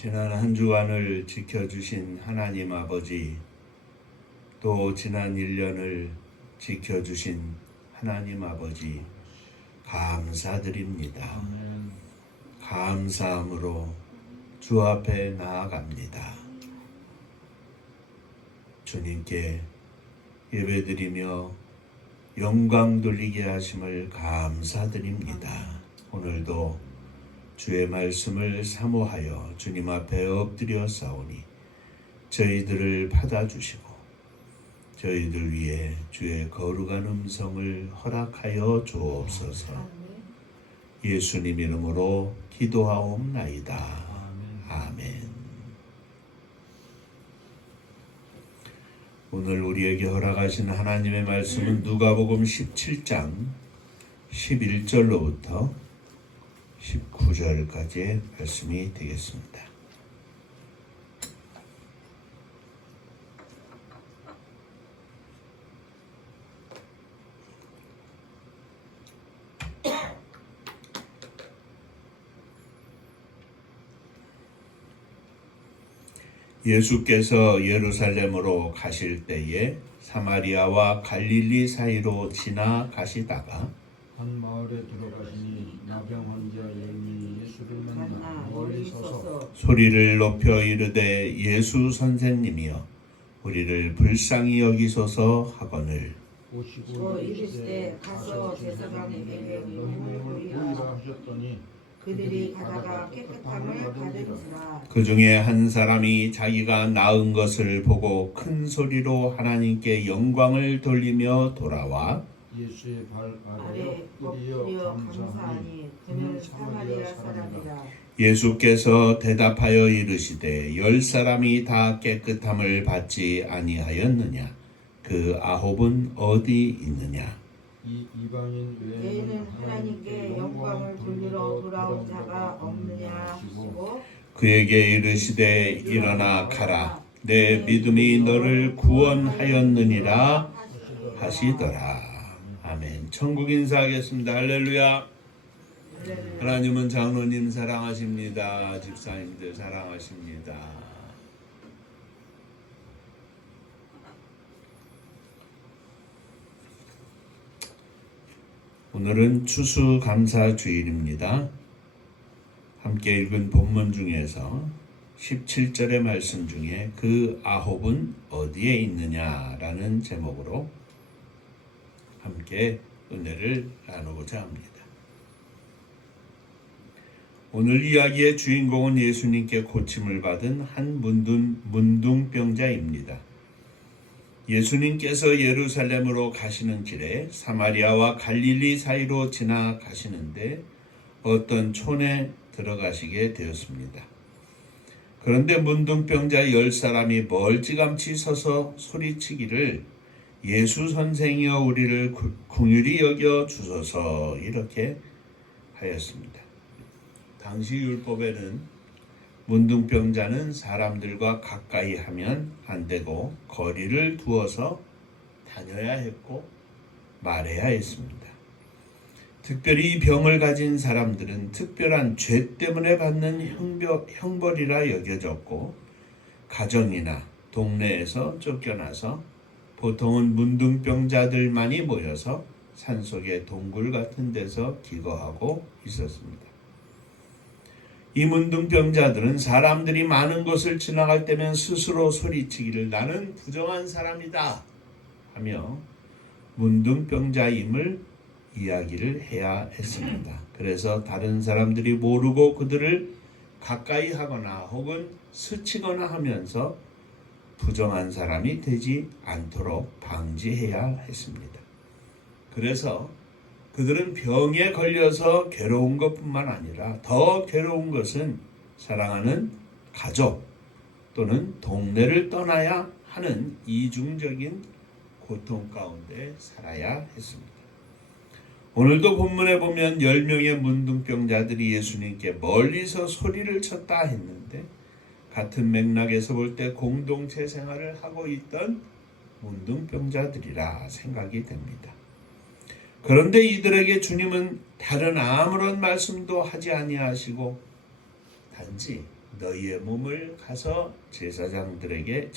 지난 한 주간을 지켜주신 하나님 아버지, 또 지난 1년을 지켜주신 하나님 아버지, 감사드립니다. 감사함으로 주 앞에 나아갑니다. 주님께 예배드리며 영광 돌리게 하심을 감사드립니다. 오늘도 주의 말씀을 사모하여 주님 앞에 엎드려 싸우니 저희들을 받아주시고 저희들 위해 주의 거룩한 음성을 허락하여 주옵소서. 예수님 이름으로 기도하옵나이다. 아멘. 오늘 우리에게 허락하신 하나님의 말씀은 누가복음 17장 11절로부터 19절까지의 말씀이 되겠습니다. 예수께서 예루살렘으로 가실 때에 사마리아와 갈릴리 사이로 지나가시다가 한 마을에 들어가시니 나병 환자 여인이 예수를 만나 멀리 서서 소리를 높여 이르되 예수 선생님이여 우리를 불쌍히 여기소서 하거늘 오시고 이르시되 가서 제사장에게 너희를 보이라 하셨더니 그들이 가다가 깨끗함을 받은지라. 그 중에 한 사람이 자기가 낳은 것을 보고 큰 소리로 하나님께 영광을 돌리며 돌아와 예수의 발 아래 아래 엎드려 엎드려 감사하니 감사하니 그는 사마리아 사람이라. 예수께서 대답하여 이르시되 10사람이 다 깨끗함을 받지 아니하였느냐 그 9은 어디 있느냐 이 이방인 너희는 하나님께 영광을 돌리러 돌아온 자가 없느냐 하시고 그에게 이르시되 일어나 가라 내 믿음이 너를 구원하였느니라 하시더라. 아멘. 천국 인사하겠습니다. 할렐루야. 하나님은 장로님 사랑하십니다. 집사님들 사랑하십니다. 오늘은 추수감사주일입니다. 함께 읽은 본문 중에서 17절의 말씀 중에 그 9은 어디에 있느냐라는 제목으로 함께 은혜를 나누고자 합니다. 오늘 이야기의 주인공은 예수님께 고침을 받은 한 문둥병자입니다. 예수님께서 예루살렘으로 가시는 길에 사마리아와 갈릴리 사이로 지나가시는데 어떤 촌에 들어가시게 되었습니다. 그런데 문둥병자 10사람이 멀찌감치 서서 소리치기를 예수 선생이여 우리를 긍휼히 여겨 주소서 이렇게 하였습니다. 당시 율법에는 문둥병자는 사람들과 가까이 하면 안 되고 거리를 두어서 다녀야 했고 말해야 했습니다. 특별히 이 병을 가진 사람들은 특별한 죄 때문에 받는 형벌이라 여겨졌고 가정이나 동네에서 쫓겨나서 보통은 문둥병자들만이 모여서 산속의 동굴 같은 데서 기거하고 있었습니다. 이 문둥병자들은 사람들이 많은 곳을 지나갈 때면 스스로 소리치기를 나는 부정한 사람이다 하며 문둥병자임을 이야기를 해야 했습니다. 그래서 다른 사람들이 모르고 그들을 가까이 하거나 혹은 스치거나 하면서 부정한 사람이 되지 않도록 방지해야 했습니다. 그래서 그들은 병에 걸려서 괴로운 것뿐만 아니라 더 괴로운 것은 사랑하는 가족 또는 동네를 떠나야 하는 이중적인 고통 가운데 살아야 했습니다. 오늘도 본문에 보면 10명의 문둥병자들이 예수님께 멀리서 소리를 쳤다 했는데 같은 맥락에서 볼 때 공동체 생활을 하고 있던 문둥병자들이라 생각이 됩니다. 그런데 이들에게 주님은 다른 아무런 말씀도 하지 아니하시고 단지 너희의 몸을 가서 제사장에게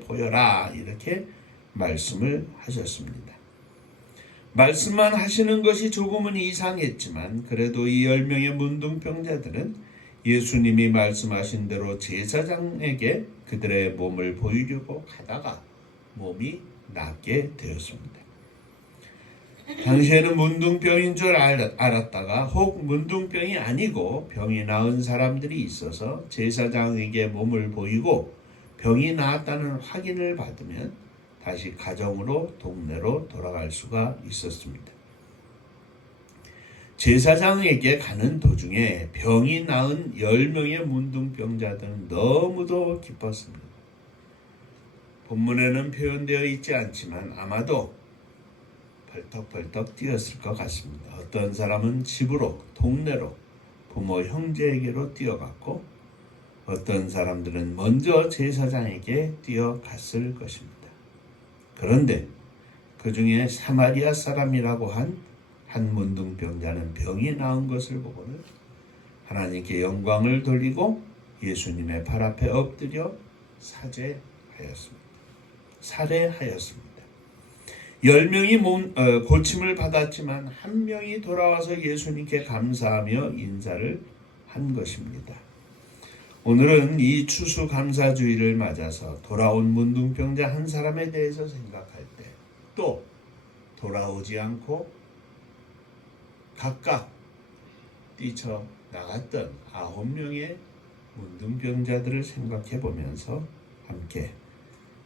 보여라. 이렇게 말씀을 하셨습니다. 말씀만 하시는 것이 조금은 이상했지만 그래도 이 10명의 문둥병자들은 예수님이 말씀하신 대로 제사장에게 그들의 몸을 보이려고 가다가 몸이 낫게 되었습니다. 당시에는 문둥병인 줄 알았다가 혹 문둥병이 아니고 병이 나은 사람들이 있어서 제사장에게 몸을 보이고 병이 나았다는 확인을 받으면 다시 가정으로 동네로 돌아갈 수가 있었습니다. 제사장에게 가는 도중에 병이 나은 10명의 문둥병자들은 너무도 기뻤습니다. 본문에는 표현되어 있지 않지만 아마도 벌떡벌떡 뛰었을 것 같습니다. 어떤 사람은 집으로, 동네로, 부모, 형제에게로 뛰어갔고 어떤 사람들은 먼저 제사장에게 뛰어갔을 것입니다. 그런데 그 중에 사마리아 사람이라고 한 문둥병자는 병이 나은 것을 보고는 하나님께 영광을 돌리고 예수님의 발 앞에 엎드려 살해하였습니다. 10명이 고침을 받았지만 한 명이 돌아와서 예수님께 감사하며 인사를 한 것입니다. 오늘은 이 추수감사주의를 맞아서 돌아온 문둥병자 한 사람에 대해서 생각할 때 또 돌아오지 않고 각각 뛰쳐나갔던 9명의 문둥병자들을 생각해 보면서 함께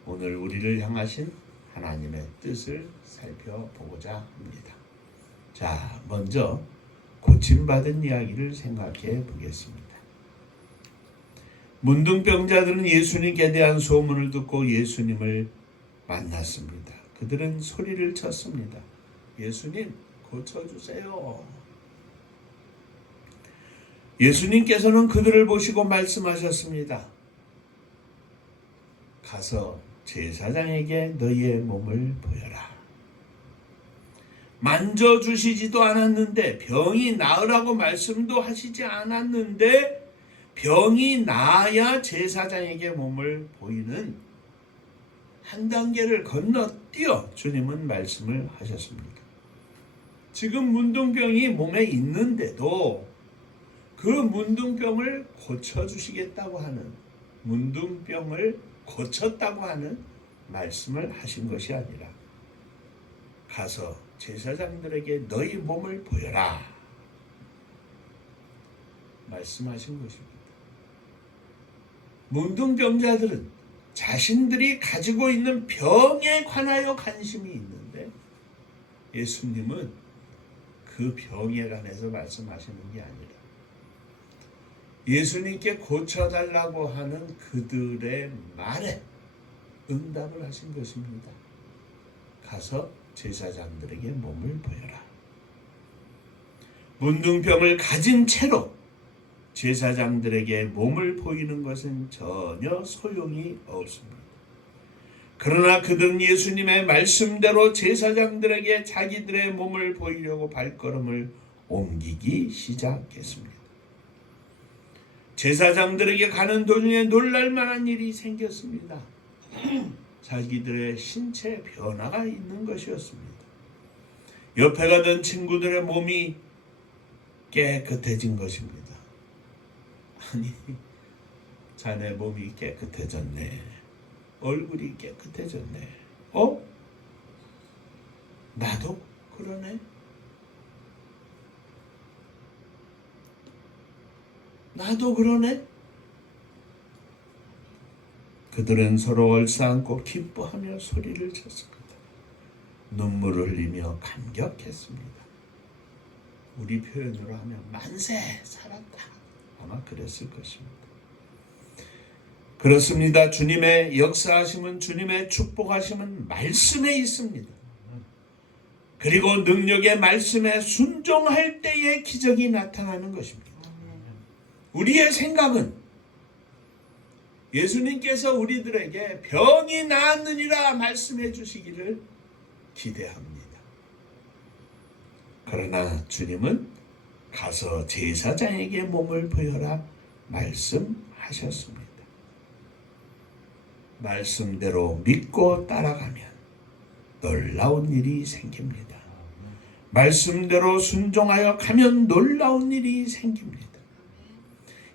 오늘 우리를 향하신 하나님의 뜻을 살펴보고자 합니다. 자, 먼저 고침받은 이야기를 생각해 보겠습니다. 문둥병자들은 예수님께 대한 소문을 듣고 예수님을 만났습니다. 그들은 소리를 쳤습니다. 예수님, 고쳐주세요. 예수님께서는 그들을 보시고 말씀하셨습니다. 가서 제사장에게 너희의 몸을 보여라. 만져주시지도 않았는데, 병이 나으라고 말씀도 하시지 않았는데 병이 나아야 제사장에게 몸을 보이는 한 단계를 건너뛰어 주님은 말씀을 하셨습니다. 지금 문둥병이 몸에 있는데도 그 문둥병을 고쳐주시겠다고 하는, 문둥병을 고쳤다고 하는 말씀을 하신 것이 아니라 가서 제사장들에게 너희 몸을 보여라 말씀하신 것입니다. 문둥병자들은 자신들이 가지고 있는 병에 관하여 관심이 있는데 예수님은 그 병에 관해서 말씀하시는 게 아니라 예수님께 고쳐달라고 하는 그들의 말에 응답을 하신 것입니다. 가서 제사장들에게 몸을 보여라. 문둥병을 가진 채로 제사장들에게 몸을 보이는 것은 전혀 소용이 없습니다. 그러나 그들은 예수님의 말씀대로 제사장들에게 자기들의 몸을 보이려고 발걸음을 옮기기 시작했습니다. 제사장들에게 가는 도중에 놀랄만한 일이 생겼습니다. 자기들의 신체 변화가 있는 것이었습니다. 옆에 가던 친구들의 몸이 깨끗해진 것입니다. 아니, 자네 몸이 깨끗해졌네. 얼굴이 깨끗해졌네. 나도 그러네. 나도 그러네. 그들은 서로 얼싸안고 기뻐하며 소리를 쳤습니다. 눈물을 흘리며 감격했습니다. 우리 표현으로 하면 만세, 살았다. 아마 그랬을 것입니다. 그렇습니다. 주님의 역사하심은, 주님의 축복하심은 말씀에 있습니다. 그리고 능력의 말씀에 순종할 때에 기적이 나타나는 것입니다. 우리의 생각은 예수님께서 우리들에게 병이 나았느니라 말씀해 주시기를 기대합니다. 그러나 주님은 가서 제사장에게 몸을 보여라 말씀하셨습니다. 말씀대로 믿고 따라가면 놀라운 일이 생깁니다. 말씀대로 순종하여 가면 놀라운 일이 생깁니다.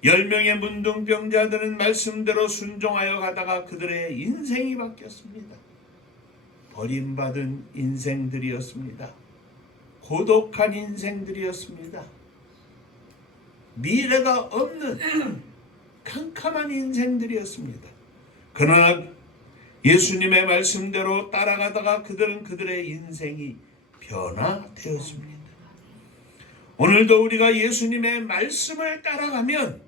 10명의 문둥병자들은 말씀대로 순종하여 가다가 그들의 인생이 바뀌었습니다. 버림받은 인생들이었습니다. 고독한 인생들이었습니다. 미래가 없는 캄캄한 인생들이었습니다. 그러나 예수님의 말씀대로 따라가다가 그들의 인생이 변화되었습니다. 오늘도 우리가 예수님의 말씀을 따라가면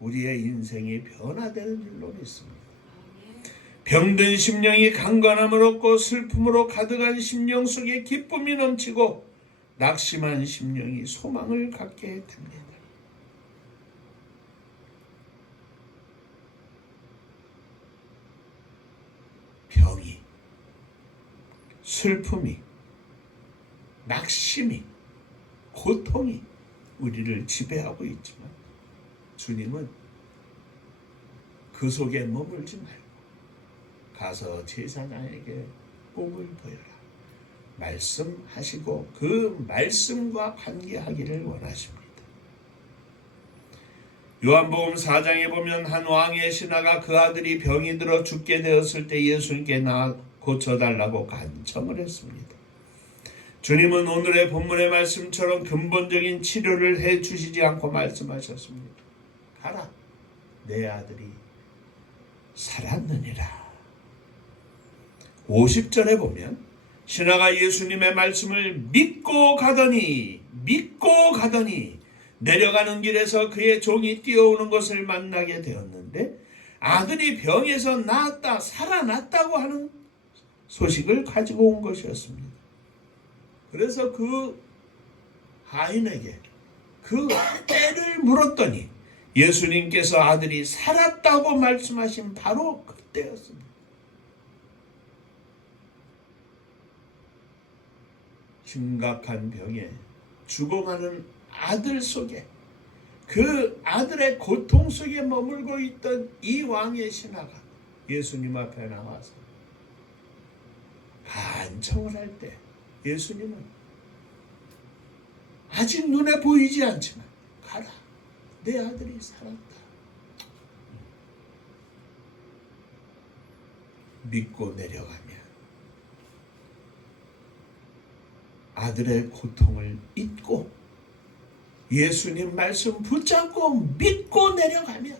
우리의 인생이 변화되는 줄로 믿습니다. 병든 심령이 강건함을 얻고 슬픔으로 가득한 심령 속에 기쁨이 넘치고 낙심한 심령이 소망을 갖게 됩니다. 병이, 슬픔이, 낙심이, 고통이 우리를 지배하고 있지만 주님은 그 속에 머물지 말고 가서 제사장에게 복을 보여라 말씀하시고 그 말씀과 관계하기를 원하십니다. 요한복음 4장에 보면 한 왕의 신하가 그 아들이 병이 들어 죽게 되었을 때 예수님께 나아 고쳐달라고 간청을 했습니다. 주님은 오늘의 본문의 말씀처럼 근본적인 치료를 해주시지 않고 말씀하셨습니다. 가라, 내 아들이 살았느니라. 50절에 보면 신하가 예수님의 말씀을 믿고 가더니 내려가는 길에서 그의 종이 뛰어오는 것을 만나게 되었는데 아들이 병에서 나았다, 살아났다고 하는 소식을 가지고 온 것이었습니다. 그래서 그 하인에게 그 때를 물었더니 예수님께서 아들이 살았다고 말씀하신 바로 그때였습니다. 심각한 병에 죽어가는 아들 속에 그 아들의 고통 속에 머물고 있던 이 왕의 신하가 예수님 앞에 나와서 간청을 할 때 예수님은 아직 눈에 보이지 않지만 가라, 내 아들이 살았다. 믿고 내려가면 아들의 고통을 잊고 예수님 말씀 붙잡고 믿고 내려가면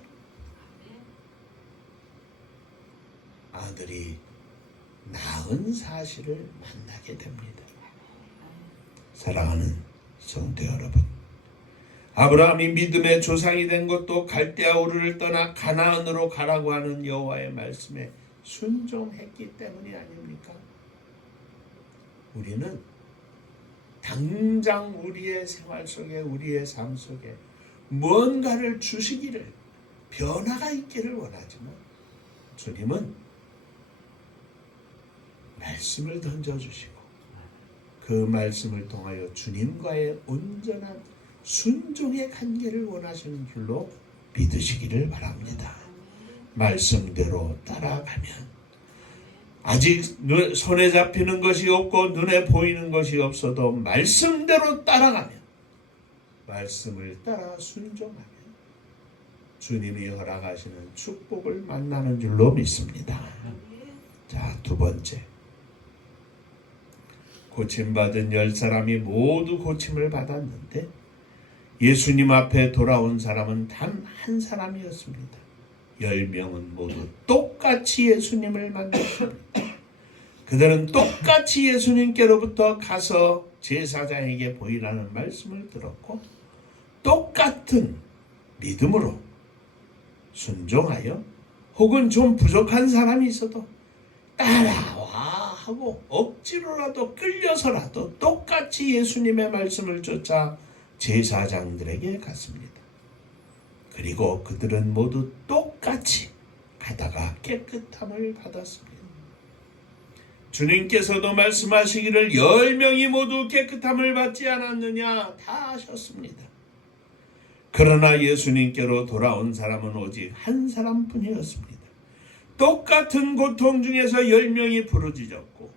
아들이 나은 사실을 만나게 됩니다. 사랑하는 성도 여러분, 아브라함이 믿음의 조상이 된 것도 갈대아 우르를 떠나 가나안으로 가라고 하는 여호와의 말씀에 순종했기 때문이 아닙니까? 우리는 당장 우리의 생활 속에, 우리의 삶 속에 뭔가를 주시기를, 변화가 있기를 원하지만 주님은 말씀을 던져주시고 그 말씀을 통하여 주님과의 온전한 순종의 관계를 원하시는 줄로 믿으시기를 바랍니다. 말씀대로 따라가면 아직 손에 잡히는 것이 없고 눈에 보이는 것이 없어도 말씀대로 따라가면, 말씀을 따라 순종하면 주님이 허락하시는 축복을 만나는 줄로 믿습니다. 자, 두 번째, 고침받은 10사람이 모두 고침을 받았는데 예수님 앞에 돌아온 사람은 단 한 사람이었습니다. 10명은 모두 똑같이 예수님을 만났습니다. 그들은 똑같이 예수님께로부터 가서 제사장에게 보이라는 말씀을 들었고 똑같은 믿음으로 순종하여 혹은 좀 부족한 사람이 있어도 따라와 하고 억지로라도 끌려서라도 똑같이 예수님의 말씀을 쫓아 제사장들에게 갔습니다. 그리고 그들은 모두 똑같이 가다가 깨끗함을 받았습니다. 주님께서도 말씀하시기를 10명이 모두 깨끗함을 받지 않았느냐 다 하셨습니다. 그러나 예수님께로 돌아온 사람은 오직 한 사람뿐이었습니다. 똑같은 고통 중에서 10명이 부르짖었고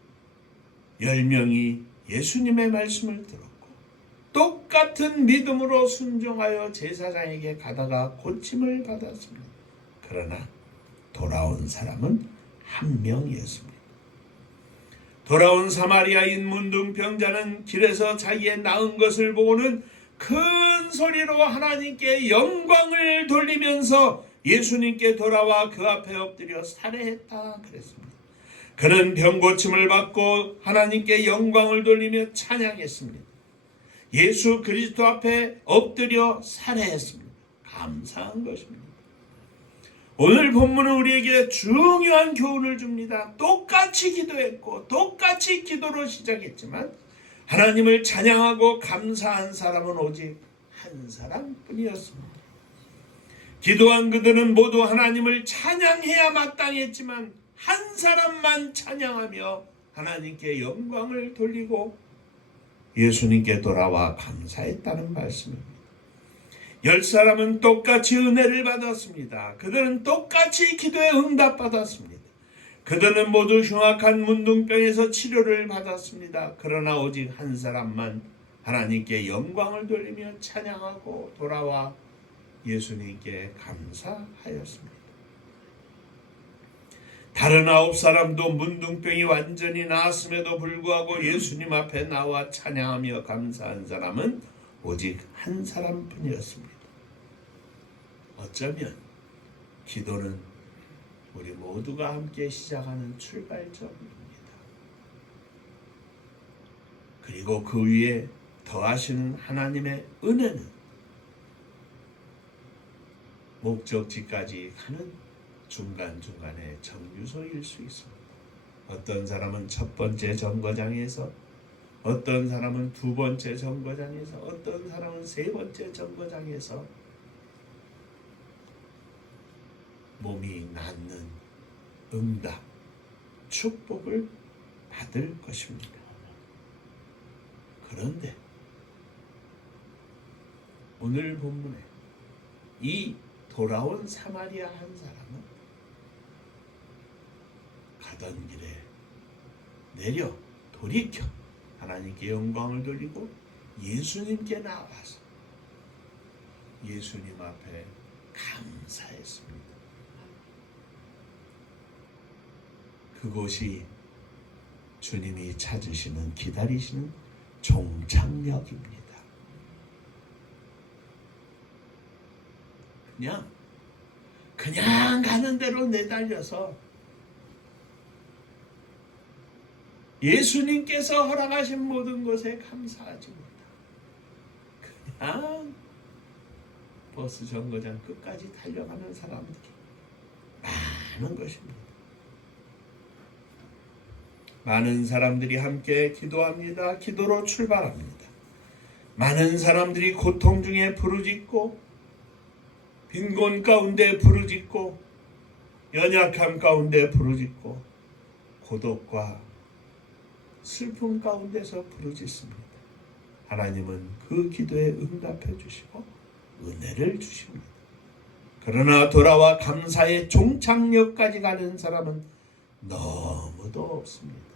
10명이 예수님의 말씀을 들었고 똑같은 믿음으로 순종하여 제사장에게 가다가 고침을 받았습니다. 그러나 돌아온 사람은 한 명이었습니다. 돌아온 사마리아인 문둥병자는 길에서 자기의 나은 것을 보고는 큰 소리로 하나님께 영광을 돌리면서 예수님께 돌아와 그 앞에 엎드려 살해했다 그랬습니다. 그는 병고침을 받고 하나님께 영광을 돌리며 찬양했습니다. 예수 그리스도 앞에 엎드려 살해했습니다. 감사한 것입니다. 오늘 본문은 우리에게 중요한 교훈을 줍니다. 똑같이 기도했고 똑같이 기도로 시작했지만 하나님을 찬양하고 감사한 사람은 오직 한 사람뿐이었습니다. 기도한 그들은 모두 하나님을 찬양해야 마땅했지만 한 사람만 찬양하며 하나님께 영광을 돌리고 예수님께 돌아와 감사했다는 말씀입니다. 10사람은 똑같이 은혜를 받았습니다. 그들은 똑같이 기도에 응답받았습니다. 그들은 모두 흉악한 문둥병에서 치료를 받았습니다. 그러나 오직 한 사람만 하나님께 영광을 돌리며 찬양하고 돌아와 예수님께 감사하였습니다. 다른 9사람도 문둥병이 완전히 나았음에도 불구하고 예수님 앞에 나와 찬양하며 감사한 사람은 오직 한 사람뿐이었습니다. 어쩌면 기도는 우리 모두가 함께 시작하는 출발점입니다. 그리고 그 위에 더하시는 하나님의 은혜는 목적지까지 가는 중간중간의 정류소일 수 있습니다. 어떤 사람은 첫 번째 정거장에서, 어떤 사람은 두 번째 정거장에서, 어떤 사람은 세 번째 정거장에서 몸이 낫는 응답, 축복을 받을 것입니다. 그런데 오늘 본문에 이 돌아온 사마리아 한 사람은 가던 길에 내려 돌이켜 하나님께 영광을 돌리고 예수님께 나와서 예수님 앞에 감사했습니다. 그곳이 주님이 찾으시는, 기다리시는 종착역입니다. 그냥 가는 대로 내달려서 예수님께서 허락하신 모든 것에 감사하지 못하고 그냥 버스 정거장 끝까지 달려가는 사람들이 많은 것입니다. 많은 사람들이 함께 기도합니다. 기도로 출발합니다. 많은 사람들이 고통 중에 부르짖고 빈곤 가운데 부르짖고 연약함 가운데 부르짖고 고독과 슬픔 가운데서 부르짖습니다. 하나님은 그 기도에 응답해 주시고 은혜를 주십니다. 그러나 돌아와 감사의 종착역까지 가는 사람은 너무도 없습니다.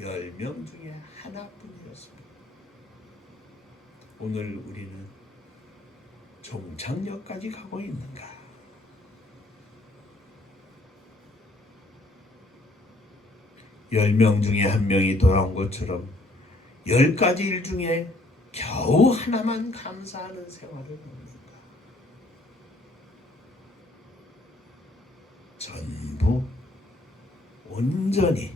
10명 중에 하나뿐이었습니다. 오늘 우리는 종착역까지 가고 있는가? 열 명 중에 한 명이 돌아온 것처럼 10가지 일 중에 겨우 하나만 감사하는 생활을 하는가? 전부 온전히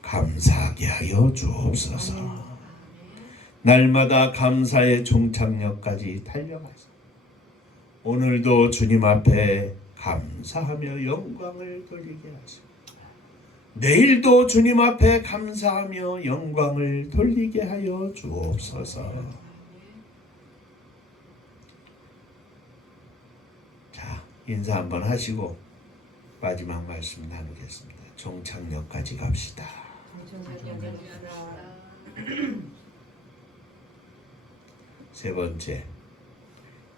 감사하게 하여 주옵소서. 날마다 감사의 종착역까지 달려가서 오늘도 주님 앞에 감사하며 영광을 돌리게 하시고 내일도 주님 앞에 감사하며 영광을 돌리게 하여 주옵소서. 자, 인사 한번 하시고 마지막 말씀 나누겠습니다. 종착역까지 갑시다. 세 번째,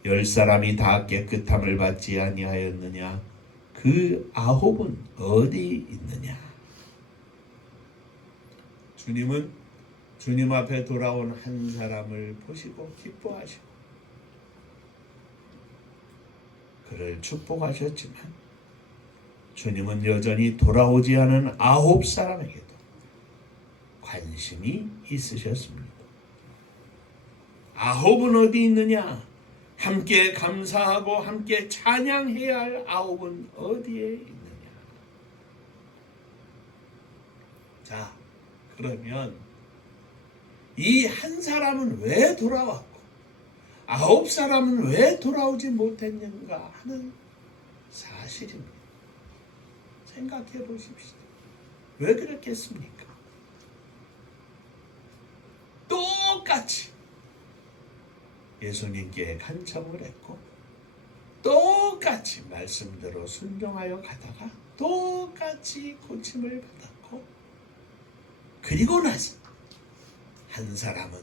10사람이 다 깨끗함을 받지 아니하였느냐? 그 9은 어디 있느냐? 주님은 주님 앞에 돌아온 한 사람을 보시고 기뻐하시고 그를 축복하셨지만 주님은 여전히 돌아오지 않은 9사람에게도 관심이 있으셨습니다. 9은 어디 있느냐? 함께 감사하고 함께 찬양해야 할 9은 어디에 있느냐? 자, 그러면 이 한 사람은 왜 돌아왔고 9사람은 왜 돌아오지 못했는가 하는 사실입니다. 생각해 보십시오. 왜 그랬겠습니까? 똑같이 예수님께 간청을 했고 똑같이 말씀대로 순종하여 가다가 똑같이 고침을 받았고 그리고 나서 한 사람은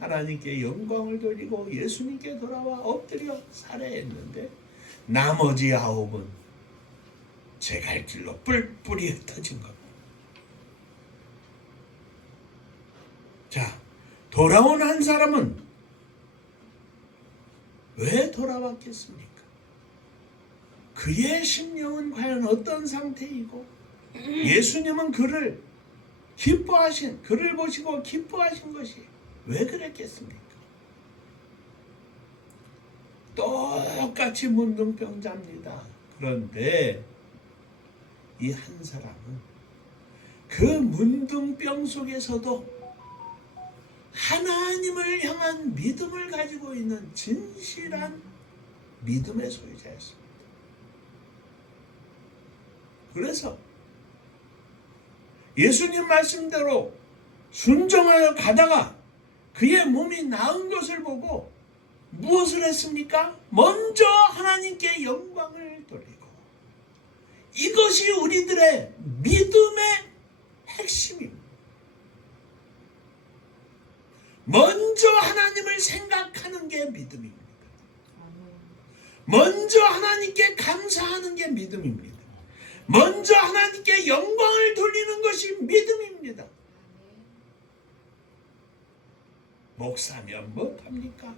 하나님께 영광을 돌리고 예수님께 돌아와 엎드려 살해했는데 나머지 9은 제 갈 길로 뿔뿔이 흩어진 겁니다. 자, 돌아온 한 사람은 왜 돌아왔겠습니까? 그의 심령은 과연 어떤 상태이고 예수님은 그를 보시고 기뻐하신 것이 왜 그랬겠습니까? 똑같이 문둥병자입니다. 그런데 이 한 사람은 그 문둥병 속에서도 하나님을 향한 믿음을 가지고 있는 진실한 믿음의 소유자였습니다. 그래서 예수님 말씀대로 순종하여 가다가 그의 몸이 나은 것을 보고 무엇을 했습니까? 먼저 하나님께 영광을 돌리고 이것이 우리들의 믿음의 핵심입니다. 먼저 하나님을 생각하는 게 믿음입니다. 먼저 하나님께 감사하는 게 믿음입니다. 먼저 하나님께 영광을 돌리는 것이 믿음입니다. 목사면 못합니까?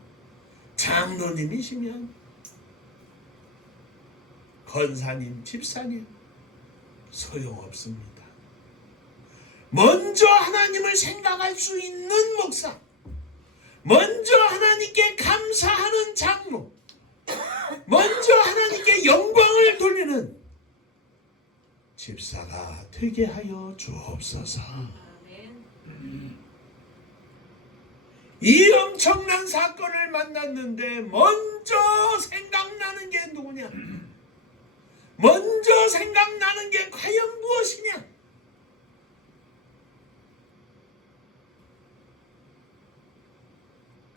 장로님이시면 권사님, 집사님 소용없습니다. 먼저 하나님을 생각할 수 있는 목사, 먼저 하나님께 감사하는 장로, 먼저 하나님께 영광을 돌리는 집사가 되게 하여 주옵소서. 이 엄청난 사건을 만났는데 먼저 생각나는 게 누구냐? 먼저 생각나는 게 과연 무엇이냐?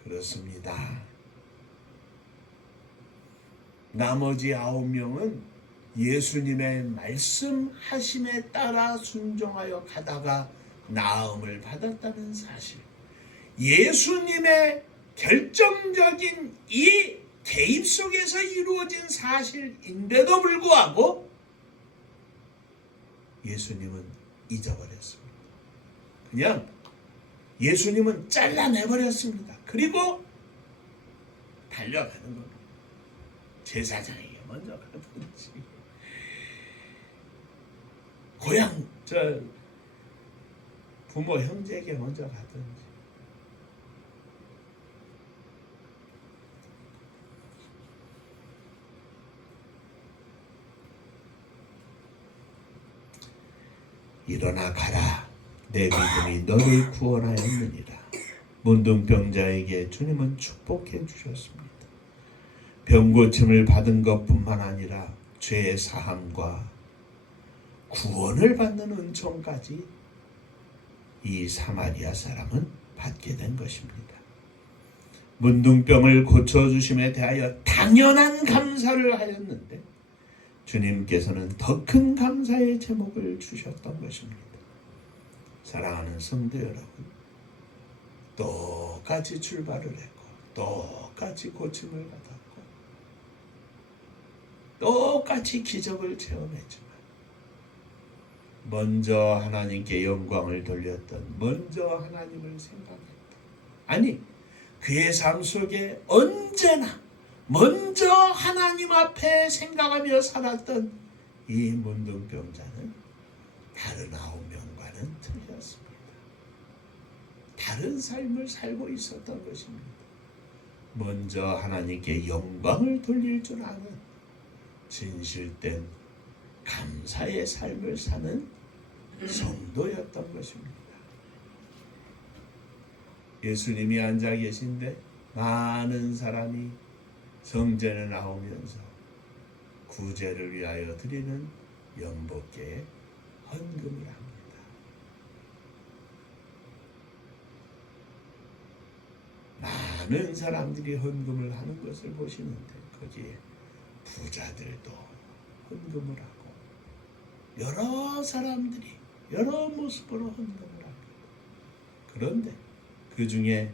그렇습니다. 나머지 9명은 예수님의 말씀하심에 따라 순종하여 가다가 나음을 받았다는 사실, 예수님의 결정적인 이 개입 속에서 이루어진 사실인데도 불구하고 예수님은 잊어버렸습니다. 그냥 예수님은 잘라내버렸습니다. 그리고 달려가는 겁니다. 제사장에게 먼저 가든지 고향 부모 형제에게 먼저 가든지. 일어나 가라. 내 믿음이 너를 구원하였느니라. 문둥병자에게 주님은 축복해 주셨습니다. 병고침을 받은 것뿐만 아니라 죄 사함과 구원을 받는 은총까지 이 사마리아 사람은 받게 된 것입니다. 문둥병을 고쳐주심에 대하여 당연한 감사를 하였는데 주님께서는 더 큰 감사의 제목을 주셨던 것입니다. 사랑하는 성도 여러분, 똑같이 출발을 했고 똑같이 고침을 받았고 똑같이 기적을 체험했지만 먼저 하나님께 영광을 돌렸던, 먼저 하나님을 생각했던, 아니 그의 삶 속에 언제나 먼저 하나님 앞에 생각하며 살았던 이 문둥병자는 다른 9명과는 틀렸습니다. 다른 삶을 살고 있었던 것입니다. 먼저 하나님께 영광을 돌릴 줄 아는 진실된 감사의 삶을 사는 성도였던 것입니다. 예수님이 앉아 계신데 많은 사람이 성전에 나오면서 구제를 위하여 드리는 연복계에 헌금을 합니다. 많은 사람들이 헌금을 하는 것을 보시는데 거기에 부자들도 헌금을 하고 여러 사람들이 여러 모습으로 헌금을 합니다. 그런데 그 중에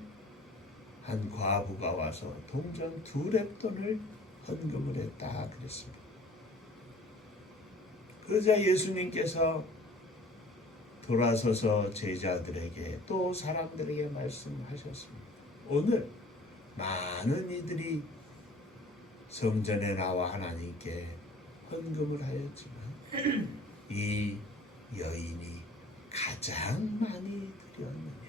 한 과부가 와서 동전 2렙돈을 헌금을 했다 그랬습니다. 그러자 예수님께서 돌아서서 제자들에게 또 사람들에게 말씀하셨습니다. 오늘 많은 이들이 성전에 나와 하나님께 헌금을 하였지만 이 여인이 가장 많이 드렸느니라.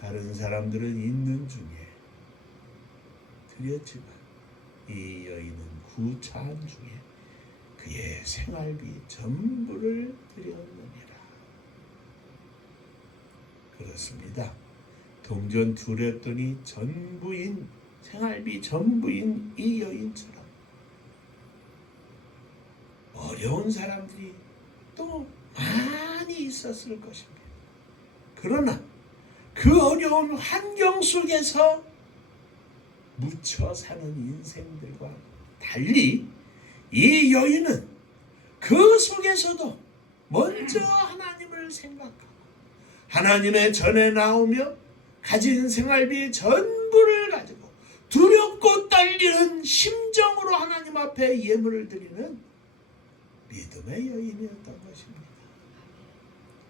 다른 사람들은 있는 중에 드렸지만 이 여인은 구차한 중에 그의 생활비 전부를 드렸느니라. 그렇습니다. 동전 2렙돈이 전부인, 생활비 전부인 이 여인처럼 어려운 사람들이 또 많이 있었을 것입니다. 그러나 그 어려운 환경 속에서 묻혀 사는 인생들과 달리 이 여인은 그 속에서도 먼저 하나님을 생각하고 하나님의 전에 나오며 가진 생활비 전부를 가지고 두렵고 떨리는 심정으로 하나님 앞에 예물을 드리는 믿음의 여인이었던 것입니다.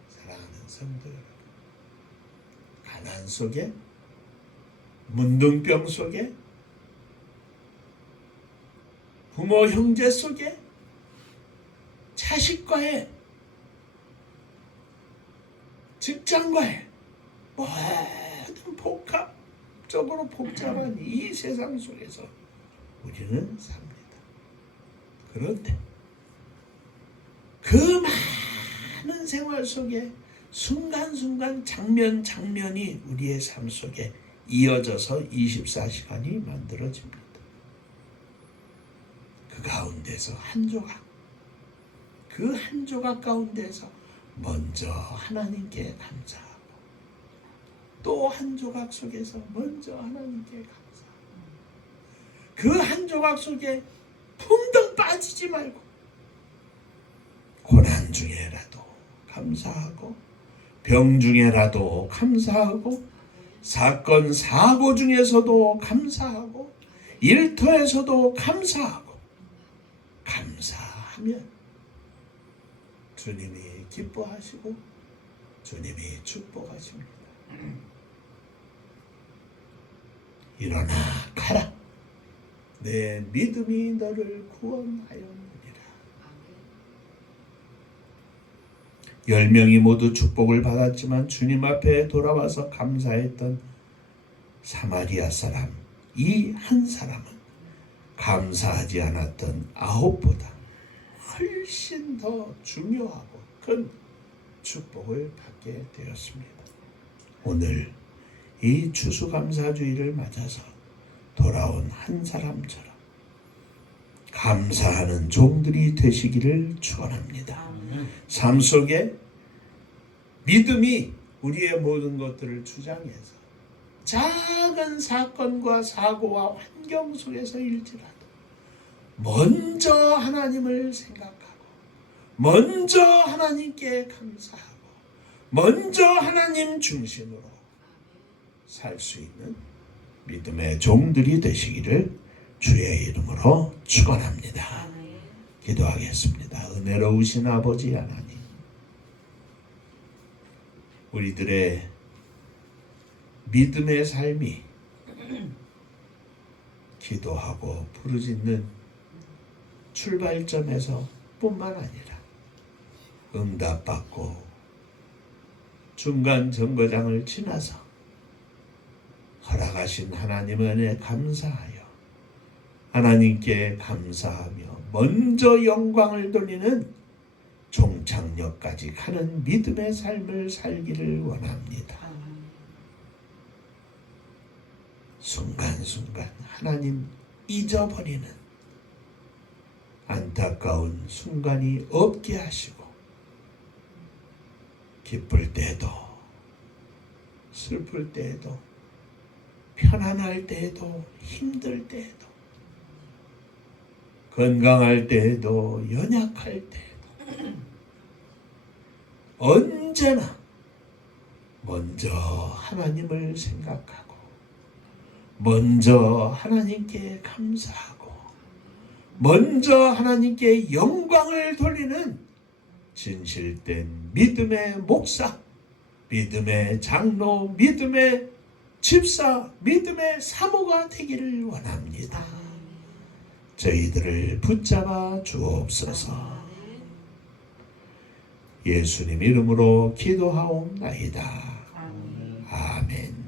사랑하는 성도 여러분, 가난 속에, 문둥병 속에, 부모 형제 속에, 자식과의, 직장과의 모든 복합적으로 복잡한 이 세상 속에서 우리는 삽니다. 그런데 그 많은 생활 속에 순간순간 장면이 우리의 삶 속에 이어져서 24시간이 만들어집니다. 그 가운데서 한 조각, 그 한 조각 가운데서 먼저 하나님께 감사하고 또 한 조각 속에서 먼저 하나님께 감사하고 그 한 조각 속에 풍덩 빠지지 말고 고난 중에라도 감사하고 병 중에라도 감사하고 사건 사고 중에서도 감사하고 일터에서도 감사하고 감사하면 주님이 기뻐하시고 주님이 축복하십니다. 일어나 가라. 내 믿음이 너를 구원하였느니라. 10명이 모두 축복을 받았지만 주님 앞에 돌아와서 감사했던 사마리아 사람, 이 한 사람은 감사하지 않았던 9보다 훨씬 더 중요하고 큰 축복을 받게 되었습니다. 오늘 이 추수감사주의를 맞아서 돌아온 한 사람처럼 감사하는 종들이 되시기를 축원합니다. 삶 속에 믿음이 우리의 모든 것들을 주장해서 작은 사건과 사고와 환경 속에서일지라도 먼저 하나님을 생각하고 먼저 하나님께 감사하고 먼저 하나님 중심으로 살 수 있는 믿음의 종들이 되시기를 주의 이름으로 축원합니다. 기도하겠습니다. 은혜로우신 아버지 하나님, 우리들의 믿음의 삶이 기도하고 부르짖는 출발점에서 뿐만 아니라 응답받고 중간 정거장을 지나서 허락하신 하나님의 은혜에 감사하여 하나님께 감사하며 먼저 영광을 돌리는 종착역까지 가는 믿음의 삶을 살기를 원합니다. 순간순간 하나님 잊어버리는 안타까운 순간이 없게 하시고 기쁠 때에도 슬플 때에도 편안할 때에도 힘들 때에도 건강할 때에도 연약할 때에도 언제나 먼저 하나님을 생각하고 먼저 하나님께 감사하고 먼저 하나님께 영광을 돌리는 진실된 믿음의 목사, 믿음의 장로, 믿음의 집사, 믿음의 사모가 되기를 원합니다. 저희들을 붙잡아 주옵소서. 예수님 이름으로 기도하옵나이다. 아멘.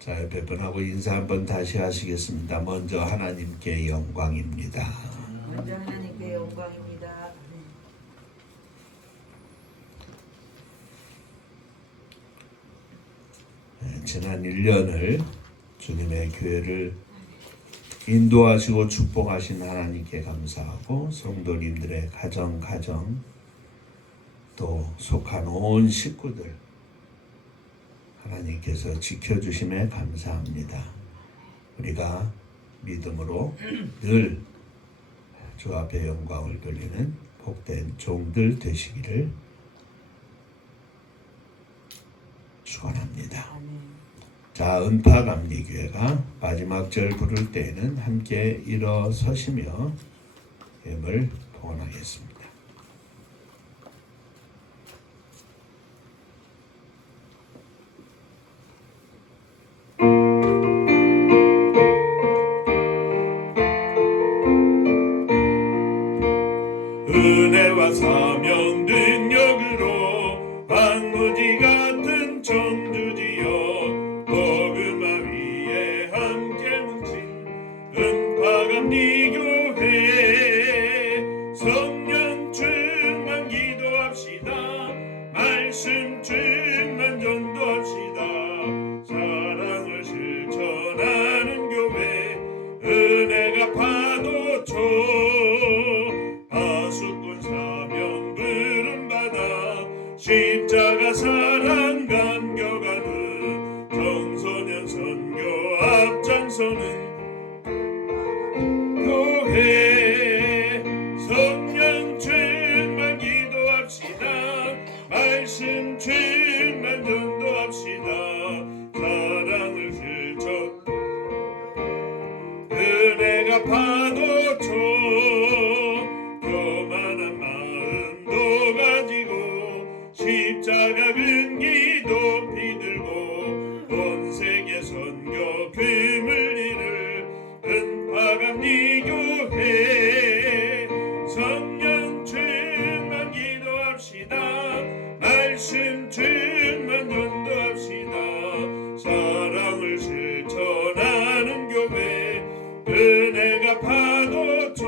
자, 옆에 분하고 인사 한번 다시 하시겠습니다. 먼저 하나님께 영광입니다. 먼저 하나님께 영광입니다. 지난 1년을 주님의 교회를 인도하시고 축복하신 하나님께 감사하고 성도님들의 가정 또 속한 온 식구들 하나님께서 지켜주심에 감사합니다. 우리가 믿음으로 늘 주 앞에 영광을 돌리는 복된 종들 되시기를 축원합니다. 자, 은파감리교회가 마지막 절 부를 때에는 함께 일어서시며 예물 봉헌하겠습니다. 은혜와 사명 능력으로 방무지 같은 청주지여 복음화 위에 함께 뭉친 은파감리교회 성령 충만 기도합시다. 말씀 충만 전도합시다. 사랑을 실천하는 교회 은혜가 파도쳐 십자가 사랑 감겨가는 청소년 선교 앞장서는 교회 성령 충만 기도합시다. 말씀 충만 전도합시다. 사랑을 실천 은혜가 파도쳐 교만한 마음도 가지고 십자가 근기 높이 들고 온 세계 선교 금을 이룰 은파감리교회 성령 충만 기도합시다. 말씀 충만 전도합시다. 사랑을 실천하는 교회 은혜가 파도쳐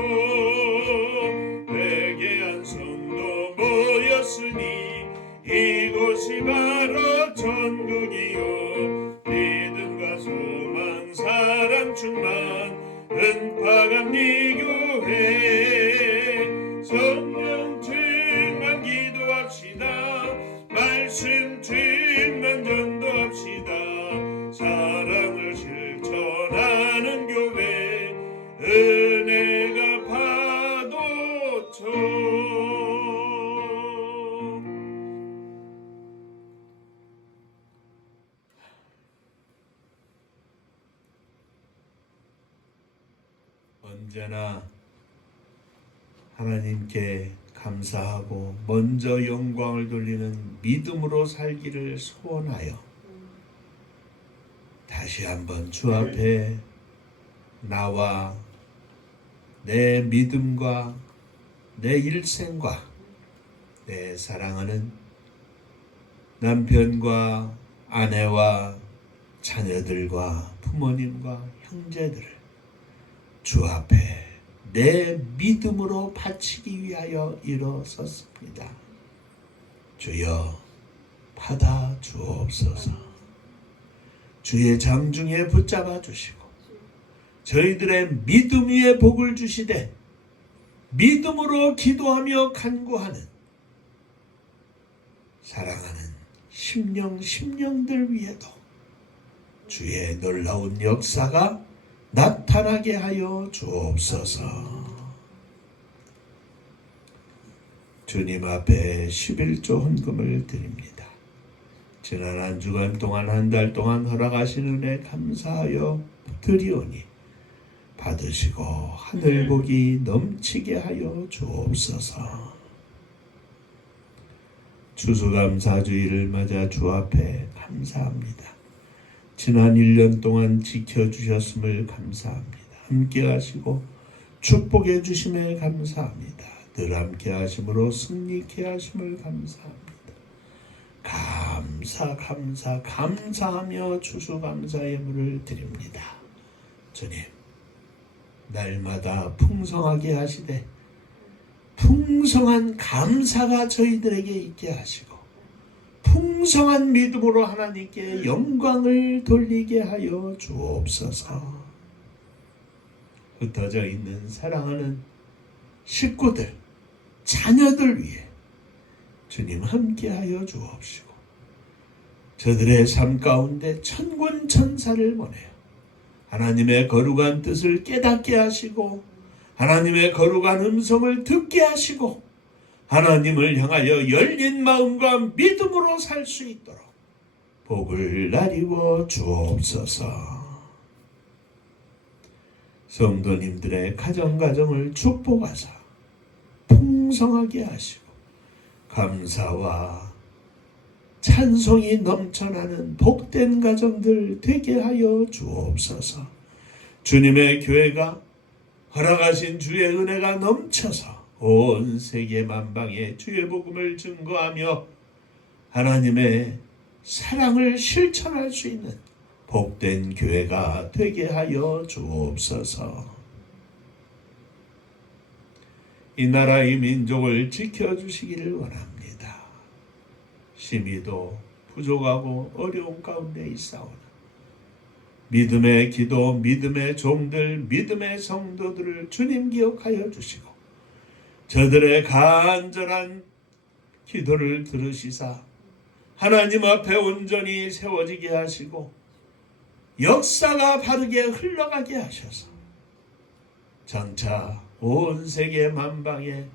회개한 성도 모였으니 이곳이 바로 천국이요 믿음과 소망 사랑 충만 은파감리교회 성령 충만 기도합시다. 말씀 충만 전도합시다. 사랑을 실천하는 교회 은혜가 파도쳐 언제나 하나님께 감사하고 먼저 영광을 돌리는 믿음으로 살기를 소원하여 다시 한번 주 앞에 나와 내 믿음과 내 일생과 내 사랑하는 남편과 아내와 자녀들과 부모님과 형제들을 주 앞에 내 믿음으로 바치기 위하여 일어섰습니다. 주여 받아 주옵소서. 주의 장중에 붙잡아 주시고 저희들의 믿음 위에 복을 주시되 믿음으로 기도하며 간구하는 사랑하는 심령들 위에도 주의 놀라운 역사가 나타나게 하여 주옵소서. 주님 앞에 11조 헌금을 드립니다. 지난 한 주간 동안 한 달 동안 허락하신 은혜 감사하여 드리오니 받으시고 하늘복이 넘치게 하여 주옵소서. 추수감사주일을 맞아 주 앞에 감사합니다. 지난 1년 동안 지켜주셨음을 감사합니다. 함께 하시고 축복해 주심에 감사합니다. 늘 함께 하심으로 승리케 하심을 감사합니다. 감사하며 추수감사 예물을 드립니다. 주님, 날마다 풍성하게 하시되 풍성한 감사가 저희들에게 있게 하시고 풍성한 믿음으로 하나님께 영광을 돌리게 하여 주옵소서. 흩어져 있는 사랑하는 식구들, 자녀들 위해 주님 함께하여 주옵시고 저들의 삶 가운데 천군 천사를 보내어 하나님의 거룩한 뜻을 깨닫게 하시고 하나님의 거룩한 음성을 듣게 하시고 하나님을 향하여 열린 마음과 믿음으로 살 수 있도록 복을 나리워 주옵소서. 성도님들의 가정을 축복하사 풍성하게 하시고 감사와 찬송이 넘쳐나는 복된 가정들 되게 하여 주옵소서. 주님의 교회가 허락하신 주의 은혜가 넘쳐서 온 세계 만방에 주의 복음을 증거하며 하나님의 사랑을 실천할 수 있는 복된 교회가 되게 하여 주옵소서. 이 나라 이 민족을 지켜주시기를 원합니다. 심히도 부족하고 어려운 가운데 있사오나 믿음의 기도, 믿음의 종들, 믿음의 성도들을 주님 기억하여 주시고 저들의 간절한 기도를 들으시사 하나님 앞에 온전히 세워지게 하시고 역사가 바르게 흘러가게 하셔서 장차 온 세계 만방에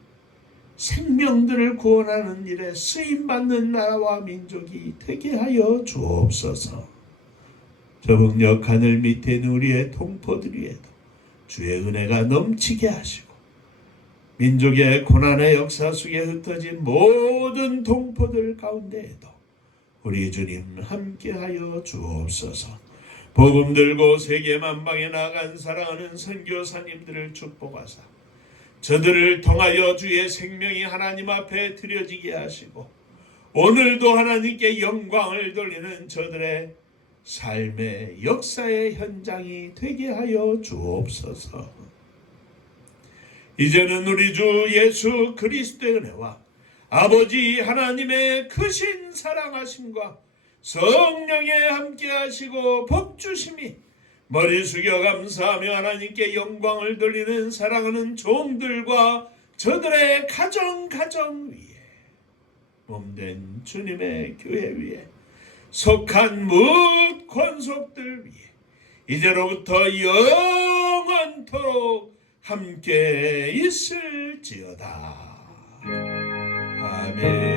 생명들을 구원하는 일에 쓰임받는 나라와 민족이 되게 하여 주옵소서. 저북녘 하늘 밑에 있는 우리의 동포들 위에도 주의 은혜가 넘치게 하시고 민족의 고난의 역사 속에 흩어진 모든 동포들 가운데에도 우리 주님 함께하여 주옵소서. 복음 들고 세계 만방에 나간 사랑하는 선교사님들을 축복하사 저들을 통하여 주의 생명이 하나님 앞에 드려지게 하시고 오늘도 하나님께 영광을 돌리는 저들의 삶의 역사의 현장이 되게 하여 주옵소서. 이제는 우리 주 예수 그리스도의 은혜와 아버지 하나님의 크신 사랑하심과 성령의 함께하시고 복주심이 머리 숙여 감사하며 하나님께 영광을 돌리는 사랑하는 종들과 저들의 가정 위에 몸된 주님의 교회 위에 속한 뭇 권속들 위에 이제로부터 영원토록 함께 있을지어다. 아멘.